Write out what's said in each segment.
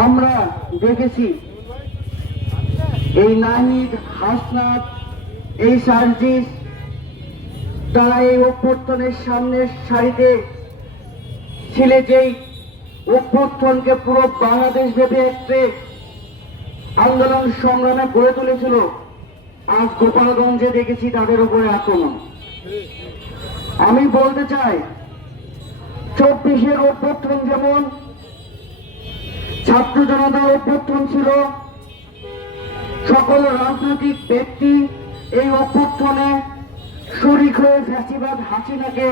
আমরা দেখেছি এই নাহিদ, হাসনাত, এই সার্জিস, তারা এই অভ্যর্থনের সামনের সারিতে ছিলে যেই অভ্যর্থনকে পুরো বাংলাদেশ ব্যাপী একটি আন্দোলন সংগ্রামে গড়ে তুলেছিল। আজ গোপালগঞ্জে দেখেছি তাদের উপরে আক্রমণ। আমি বলতে চাই, চব্বিশের অভ্যর্থন যেমন ছাত্র জনতার অভ্যর্থন ছিল। সকল রাজনৈতিক ব্যক্তি এই অভ্যর্থনে শরিক হয়ে ফ্যাসিবাদ হাসিনাকে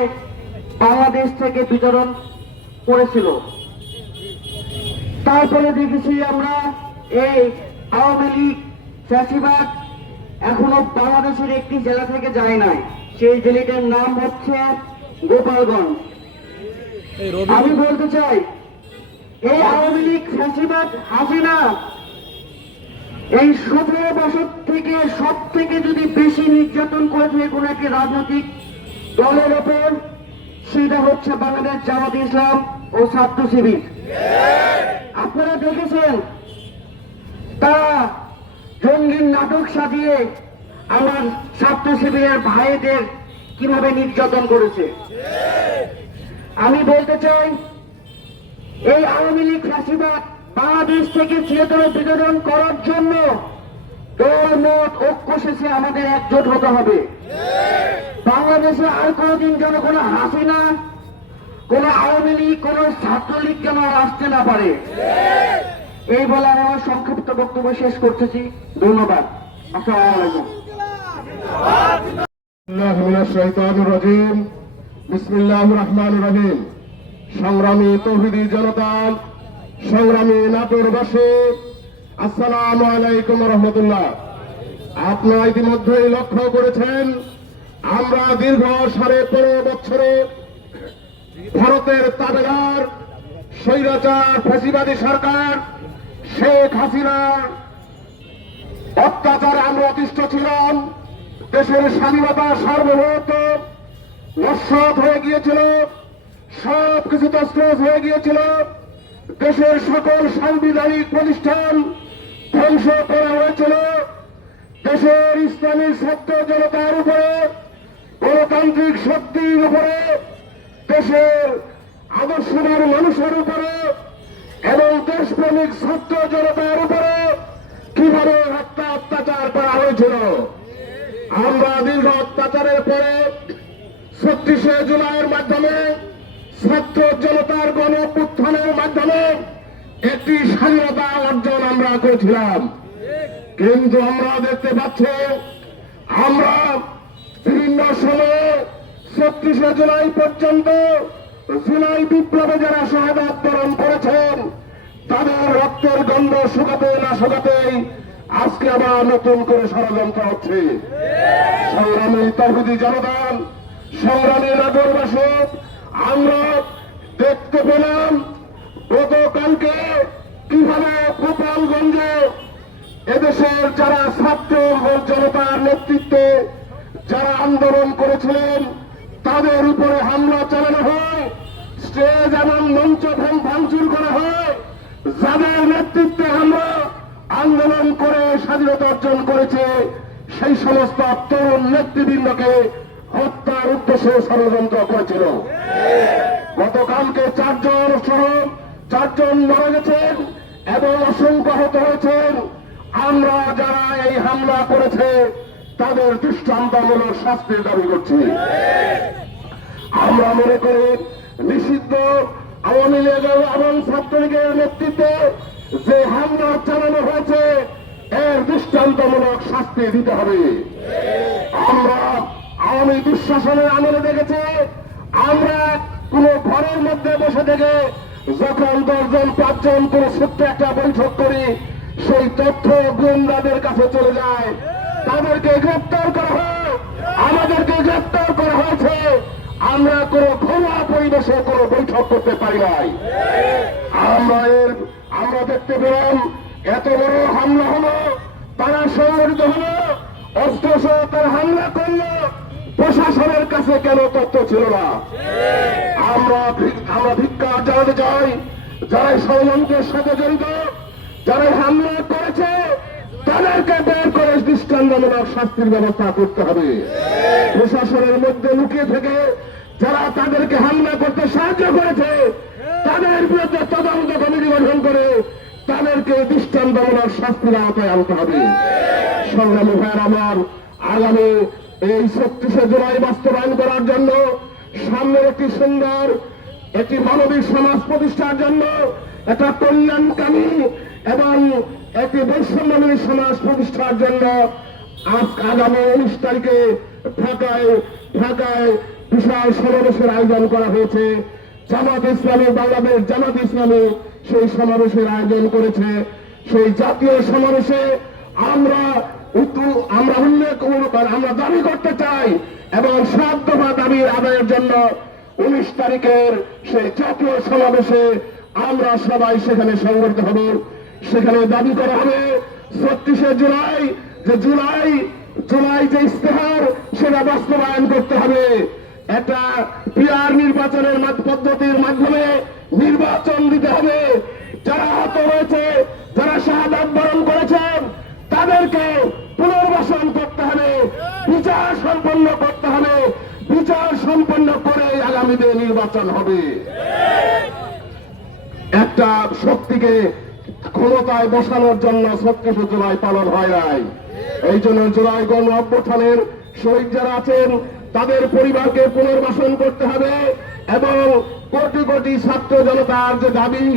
বাংলাদেশ থেকে বিতরণ করেছিল। তারপরে দেখেছি আমরা এই আওয়ামী লীগ ফ্যাসিবাদ এখনও বাংলাদেশের একটি জেলা থেকে যায় নাই। সেই জেলাটার নাম হচ্ছে গোপালগঞ্জ। আমি বলতে চাই এই আওয়ামী লীগ ফ্যাসিবাদ হাসিনা, এই সতেরো বছর থেকে সব থেকে যদি বেশি নির্যাতন করেছে কোন একটি রাজনৈতিক দলের ওপর, সেটা হচ্ছে বাংলাদেশ জামাত ইসলাম ও ছাত্র শিবির। আপনারা দেখেছেন, তারা জঙ্গির নাটক সাজিয়ে আমার ছাত্র শিবিরের ভাইদের কীভাবে নির্যাতন করেছে। আমি বলতে চাই এই আওয়ামী লীগ ফ্যাসিবাদ বাংলাদেশ থেকে চিরতরে বিতরণ করার জন্য দল মত ঐক্য শেষে আমাদের একজোট হতে হবে বাংলাদেশে আর কোনোদিন যেন কোনো হাসিনা কোন আওয়ামী লীগ কোন ছাত্রলীগ যেন আর আসতে না পারে এই বলে আমি আমার সংক্ষিপ্ত বক্তব্য শেষ করতেছি ধন্যবাদ আসসালামু আলাইকুম الله من الشيطان الرجيم بسم الله الرحمن الرحيم সংগ্রামী তৌহিদি জনতা সংগ্রামী নাটোরবাসী, আসসালামু আলাইকুম রহমতুল্লাহ। আপনারা ইতিমধ্যেই লক্ষ্য করেছেন, আমরা দীর্ঘ সাড়ে পনেরো বছরে ভারতের তাবেদার, স্বৈরাচার, ফ্যাসিবাদী সরকার, শেখ হাসিনার অত্যাচারে আমরা অতিষ্ঠ ছিলাম, দেশের স্বাধীনতা সার্বভৌমত্ব নস্বাত হয়ে গিয়েছিল। সব কিছু তসনস হয়ে গিয়েছিল। দেশের সকল সাংবিধানিক প্রতিষ্ঠান ধ্বংস করা হয়েছিল। দেশের ইসলামী সত্য জনতার উপরে, গণতান্ত্রিক শক্তির উপরে, দেশের আদর্শবান মানুষের উপরে এবং দেশপ্রেমিক ছাত্র জনতার উপরে কীভাবে হত্যা অত্যাচার করা হয়েছিল? আমরা দীর্ঘ অত্যাচারের পরে ছত্রিশে জুলাইয়ের ছাত্র জনতার গণ উত্থানের মাধ্যমে একটি স্বাধীনতা অর্জন আমরা করেছিলাম। কিন্তু আমরা দেখতে পাচ্ছি, আমরা বিভিন্ন সময়ে ছত্রিশে জুলাই পর্যন্ত জুলাই বিপ্লবে যারা শাহাদাত বরণ করেছেন, তাদের রক্তের গন্ধ শুকাতে না শুকাতেই আজকে আবার নতুন করে ষড়যন্ত্র হচ্ছে। সংগ্রামী তহবিদি জনদান সংগ্রামী নগরবাসী আমরা দেখতে পেলাম গতকালকে কীভাবে গোপালগঞ্জে এদেশের যারা ছাত্র জনতার নেতৃত্বে যারা আন্দোলন করেছিলেন, তাদের উপরে হামলা চালানো হয়, স্টেজ এবং মঞ্চ ভাঙচুর করা হয়। যাদের নেতৃত্বে আমরা আন্দোলন করে স্বাধীনতা অর্জন করেছে, সেই সমস্ত তরুণ নেতৃবৃন্দকে হত্যার উদ্দেশ্যে ষড়যন্ত্র করেছিল। গতকালকে চারজন সহ চারজন মারা গেছেন এবং অসংখ্য আহত হয়েছেন। আমরা যারা এই হামলা করেছে, তাদের দৃষ্টান্তমূলক শাস্তির দাবি করছি। আমরা মনে করি নিষিদ্ধ আওয়ামী লীগ এবং ছাত্রলীগের নেতৃত্বে যে হামলা চালানো হয়েছে, এর দৃষ্টান্তমূলক শাস্তি দিতে হবে। আমরা আওয়ামী দুঃশাসনের আমলে দেখেছি আমরা কোন ঘরের মধ্যে বসে থেকে যখন দশজন, পাঁচজন কোন ছোট্ট একটা বৈঠক করি, সেই তথ্য গোয়েন্দাদের কাছে চলে যায়। তাদেরকে গ্রেপ্তার করা হয়। আমাদেরকে গ্রেপ্তার করা হয়েছে। আমরা কোন ঘরোয়া পরিবেশে কোনো বৈঠক করতে পারি নাই। আমরা এর আমরা দেখতে পেলাম এত বড় হামলা হলো, তারা সংগঠিত হলো, অস্ত্র সহ তারা হামলা করল। প্রশাসনের কাছে কেন তথ্য ছিল না? আমরা আমরা ভিক্ষা জানাতে চাই, যারা ষড়যন্ত্রের সাথে জড়িত যারা হামলা করেছে, তাদেরকে বের করে দৃষ্টান্তমূলক শাস্তির ব্যবস্থা করতে হবে। প্রশাসনের মধ্যে লুকিয়ে থেকে যারা তাদেরকে হামলা করতে সাহায্য করেছে, তাদের বিরুদ্ধে তদন্ত কমিটি গঠন করে তাদেরকে দৃষ্টান্তমূলক শাস্তির আওতায় আনতে হবে। সংগ্রামী ভাইয়ের আমার আগামী এই ছত্রিশে জুলাই বাস্তবায়ন করার জন্য, সামনের একটি সুন্দর, একটি মানবিক সমাজ প্রতিষ্ঠার জন্য, একটা কল্যাণকামী এবং একটি বৈষম্যমূলক সমাজ প্রতিষ্ঠার জন্য আগামী উনিশ তারিখে ঢাকায় ঢাকায় বিশাল সমাবেশের আয়োজন করা হয়েছে। জামাত ইসলামী, বাংলাদেশ জামাত ইসলামী সেই সমাবেশের আয়োজন করেছে। সেই জাতীয় সমাবেশে আমরা আমরা উল্লেখ আমরা দাবি করতে চাই এবং সাত দফা দাবির আদায়ের জন্য উনিশ তারিখের সেই জাতীয় সমাবেশে আমরা সবাই সেখানে সংগঠিত হব। সেখানে দাবি করা হবে ছত্রিশে জুলাই, যে জুলাই জুলাই যে ইস্তেহার, সেটা বাস্তবায়ন করতে হবে। একটা পিআর নির্বাচনের পদ্ধতির মাধ্যমে নির্বাচন দিতে হবে। যারা আহত হয়েছে, যারা শাহাদাত আগামীতে নির্বাচন হবে। একটা শক্তিকে ক্ষমতায় বসানোর জন্য ছত্রিশে জুলাই পালন হয় নাই। এই জন্য জুলাই গণ অভ্যুত্থানের শহীদ যারা আছেন, তাদের পরিবারকে পুনর্বাসন করতে হবে এবং কোটি কোটি ছাত্র জনতার যে দাবি,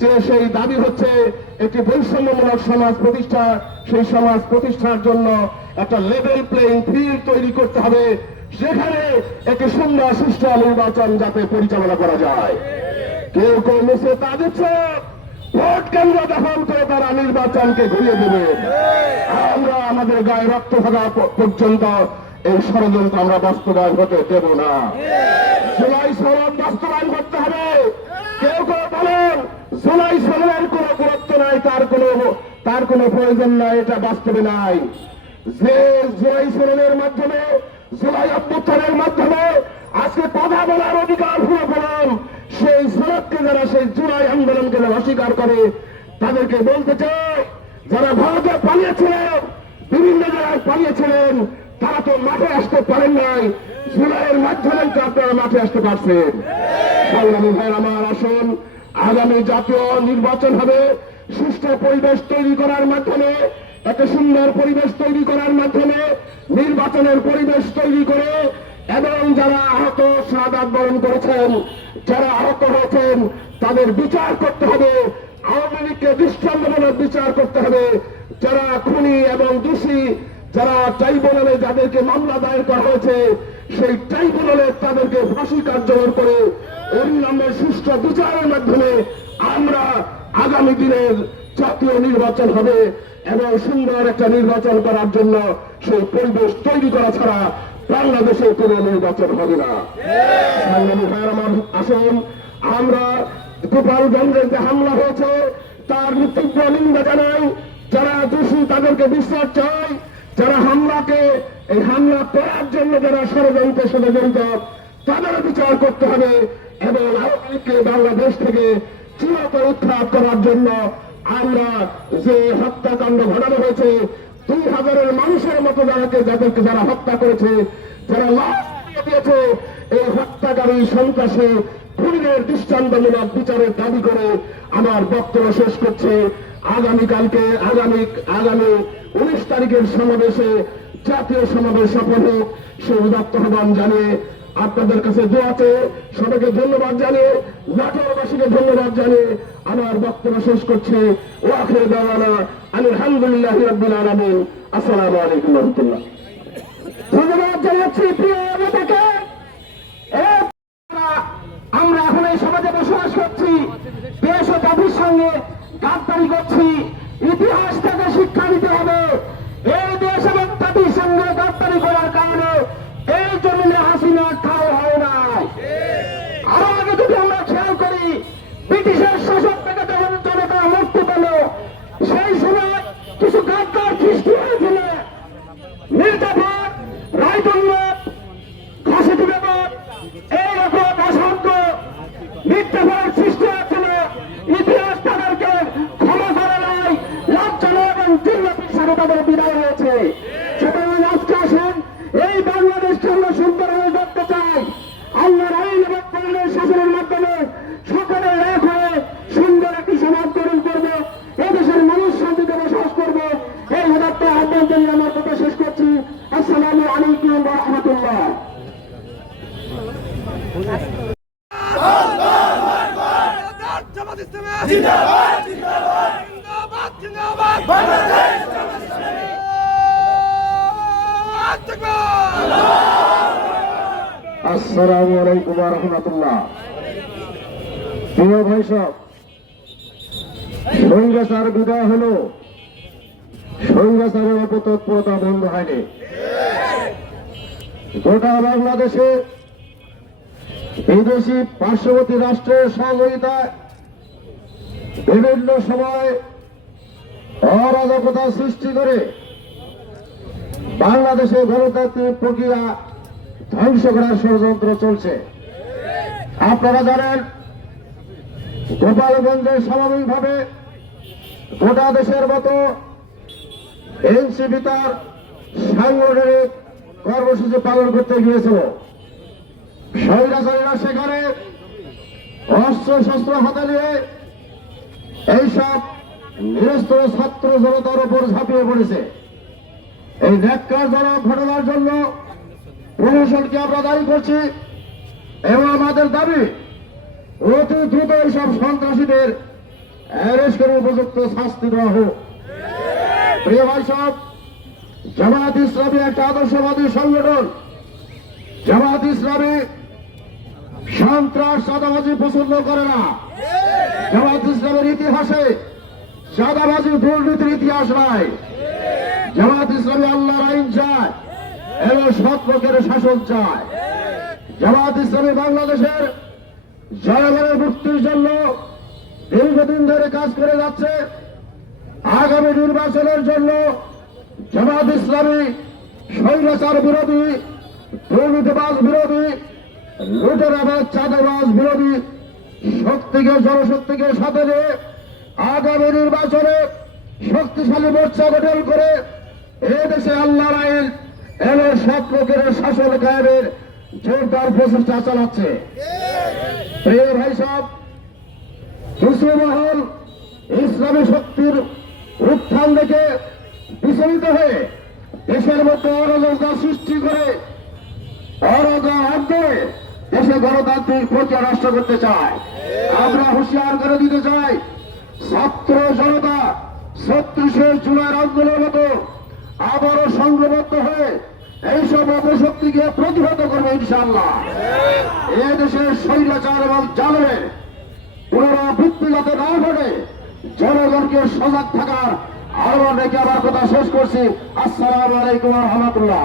যে সেই দাবি হচ্ছে একটি বৈষম্যমূলক সমাজ প্রতিষ্ঠা, সেই সমাজ প্রতিষ্ঠার জন্য একটা লেভেল প্লেইং ফিল্ড তৈরি করতে হবে। সেখানে একটি সুন্দর, সুষ্ঠু নির্বাচন যাতে পরিচালনা করা যায়। কেউ কেউ মিশে তা ভোট কেন্দ্র দখল করে তারা নির্বাচনকে ঘুরিয়ে দেবে। আমরা আমাদের গায়ে রক্ত থাকা পর্যন্ত এই ষড়যন্ত্র আমরা বাস্তবায়ন হতে দেব না। জুলাই সনদ বাস্তবায়ন করতে হবে। কেউ কেউ বলেন জুলাই সনদের কোনো গুরুত্ব নাই, তার কোনো তার কোনো প্রয়োজন নাই, এটা বাস্তবে নাই। যে জুলাই সনদের মাধ্যমে জুলাই মাধ্যমে আজকে কথা বলার অধিকার হয়ে পেলাম সেই সনদকে যারা সেই জুলাই আন্দোলনকে যারা অস্বীকার করে, তাদেরকে বলতে চাই, যারা ভারতে পালিয়েছিলেন, বিভিন্ন জায়গায় পালিয়েছিলেন, তারা তো মাঠে আসতে পারেন নাই। জুলাইয়ের মাধ্যমে তো আপনারা মাঠে আসতে পারছেন। সংগ্রামী ভাইয়ের, আমার আসুন, আগামী জাতীয় নির্বাচন হবে। সুষ্ঠু পরিবেশ তৈরি করার মাধ্যমে একটা সুন্দর পরিবেশ তৈরি করার মাধ্যমে নির্বাচনের পরিবেশ তৈরি করে এবং যারা আহত শাহাদাত বরণ করেছেন, যারা আহত হয়েছেন, তাদের বিচার করতে হবে। আওয়ামী লীগকে দৃষ্টান্তমূলক বিচার করতে হবে। যারা খুনি এবং দোষী, যারা ট্রাইব্যুনালে যাদেরকে মামলা দায়ের করা হয়েছে, সেই ট্রাইব্যুনালে তাদেরকে ফাঁসি কার্যকর করে অবিলম্বে সুষ্ঠু বিচারের মাধ্যমে আমরা আগামী দিনের জাতীয় নির্বাচন হবে। এবং সুন্দর একটা নির্বাচন করার জন্য সেই পরিবেশ তৈরি করা ছাড়া বাংলাদেশে কোনো নির্বাচন হবে না। আসুন, আমরা গোপালগঞ্জের যে হামলা হয়েছে, তার তীব্র নিন্দা জানাই, যারা দোষী তাদেরকে বিশ্বাস চাই, যারা হামলাকে, এই হামলা করার জন্য যারা ষড়যন্ত্রের সাথে জড়িত, তাদের বিচার করতে হবে এবং আওয়ামী লীগকে বাংলাদেশ থেকে চিরতর উৎখাত করার জন্য আমরা যে হত্যাকাণ্ড ঘটানো হয়েছে দুই হাজারের মানুষের মতো যারাকে, যাদেরকে যারা হত্যা করেছে, যারা লাশ দিয়েছে, এই হত্যাকারী সন্ত্রাসী খুনিদের দৃষ্টান্তমূলক বিচারের দাবি করে আমার বক্তব্য শেষ করছে। আগামীকালকে, আগামী আগামী উনিশ তারিখের সমাবেশে জাতীয় সমাবেশ সফল হোক সে উদাত্ত আহ্বান জানিয়ে আপনাদের কাছে দোয়াতে সবাইকে ধন্যবাদ জানিয়ে, নাটোরবাসীকে ধন্যবাদ জানিয়ে আমার বক্তব্য শেষ করছি। ওয়াখে দেওয়ানা, আলহামদুলিল্লাহ রব্বুল আলমিন। আসসালামু আলাইকুম রহমতুল্লাহ। ধন্যবাদ জানাচ্ছি প্রিয় আমরা এখন এই সমাজে বসবাস করছি, দেশ ও জাতির সঙ্গে গাদ্দারি করছি। ইতিহাস থেকে শিক্ষা নিতে হবে। এই দেশ এবং জাতির সঙ্গে গাদ্দারি করার কারণে এই জমিনে হাসিনা ঠাও হয় নাই আরও আগে যদি আমরা খেয়াল করি ব্রিটিশের শাসক থেকে যখন জনতা মুক্তি পেল সেই সময় কিছু গাদ্দার সৃষ্টি হয়েছিল নির্যাতন রায়দণ্ড ঘাসিটি ব্যাপার এইরকম অসাধ্য মিথ্যা করার সৃষ্টি হয়েছিল তাদের বিদায় হয়েছে। সুতরাং আসুন। এই বাংলাদেশকে আমরা সুন্দরভাবে দেখতে চাই। আল্লাহর আইন এবং কোরআনের শাসনের মাধ্যমে সকলে এক হয়ে সুন্দর একটি সমাজ গঠন করবে। এদেশের মানুষ শান্তিতে বসবাস করবে। এই উদাত্ত আহ্বান জানিয়ে আমার কথা শেষ করছি। আসসালামু আলাইকুম রহমতুল্লাহ। জিন্দাবাদ জিন্দাবাদ। আসসালামু আলাইকুম রহমতুল্লাহ প্রিয় ভাই সব সৈন্যাচার বিদায় হলো। সৈন্যাচারের অপতৎপরতা বন্ধ হয়নি। গোটা বাংলাদেশে বিদেশি পার্শ্ববর্তী রাষ্ট্রের সহযোগিতায় বিভিন্ন সময় অরাজকতা সৃষ্টি করে বাংলাদেশে গণতান্ত্রিক প্রক্রিয়া ধ্বংস করার ষড়যন্ত্র চলছে। আপনারা জানেন, গোপালগঞ্জে স্বাভাবিকভাবে গোটা দেশের মতো এনসিপি তার সাংগঠনিক কর্মসূচি পালন করতে গিয়েছিল। স্বৈরাচারীরা সেখানে অস্ত্র শস্ত্র হাতে নিয়ে এইসব নিরস্ত্র ছাত্র জনতার উপর ঝাঁপিয়ে পড়েছে। এই ন্যাক্কারজনক ঘটনার জন্য প্রশাসনকে আমরা দায়ী করছি এবং আমাদের দাবি, অতি দ্রুত এইসব সন্ত্রাসীদের অ্যারেস্ট করে উপযুক্ত শাস্তি দেওয়া হোক। প্রিয় ভাই সব জামাত ইসলামী একটা আদর্শবাদী সংগঠন। জামাত ইসলামী সন্ত্রাস চাঁদাবাজি পছন্দ করে না। জামাত ইসলামের ইতিহাসে চাঁদাবাজি দুর্নীতির ইতিহাস নাই জামাত ইসলামী আল্লাহর আইন চায়, এবং সৎ লোকের শাসন চায়। জামাত ইসলামী বাংলাদেশের জনগণের মুক্তির জন্য দীর্ঘদিন ধরে কাজ করে যাচ্ছে। আগামী নির্বাচনের জন্য জামাত ইসলামী স্বৈরাচার বিরোধী, দুর্নীতিবাজ বিরোধী, লুটেরাবাজ, চাঁদাবাজ বিরোধী, শক্তিকে, জনশক্তিকে সাথে নিয়ে আগামী নির্বাচনে শক্তিশালী মোর্চা গঠন করে এদেশে আল্লাহর আইন এবং সব লোকের শাসন কায়েমের জোরদার প্রচেষ্টা চালাচ্ছে। প্রিয় ভাই সব কিছু মহল ইসলামী শক্তির উত্থান দেখে বিচলিত হয়ে দেশের মধ্যে অরাজকতা সৃষ্টি করে অরাজা অন্তরে দেশে গণতান্ত্রিক প্রক্রিয়া নষ্ট করতে চায়। আমরা হুঁশিয়ার করে দিতে চাই ছাত্র জনতা ছত্রিশে জুলাইয়ের আন্দোলনের মতো আবারও সংঘবদ্ধ হয়ে এইসব অপশক্তিকে প্রতিহত করবে ইনশাআল্লাহ। এ দেশের স্বৈরাচার এবং জালের পুনরাবৃত্তি যাতে না ঘটে, জনগণকে সজাগ থাকার আহ্বান রেখে আমার কথা শেষ করছি। আসসালামু আলাইকুম রহমতুল্লাহ।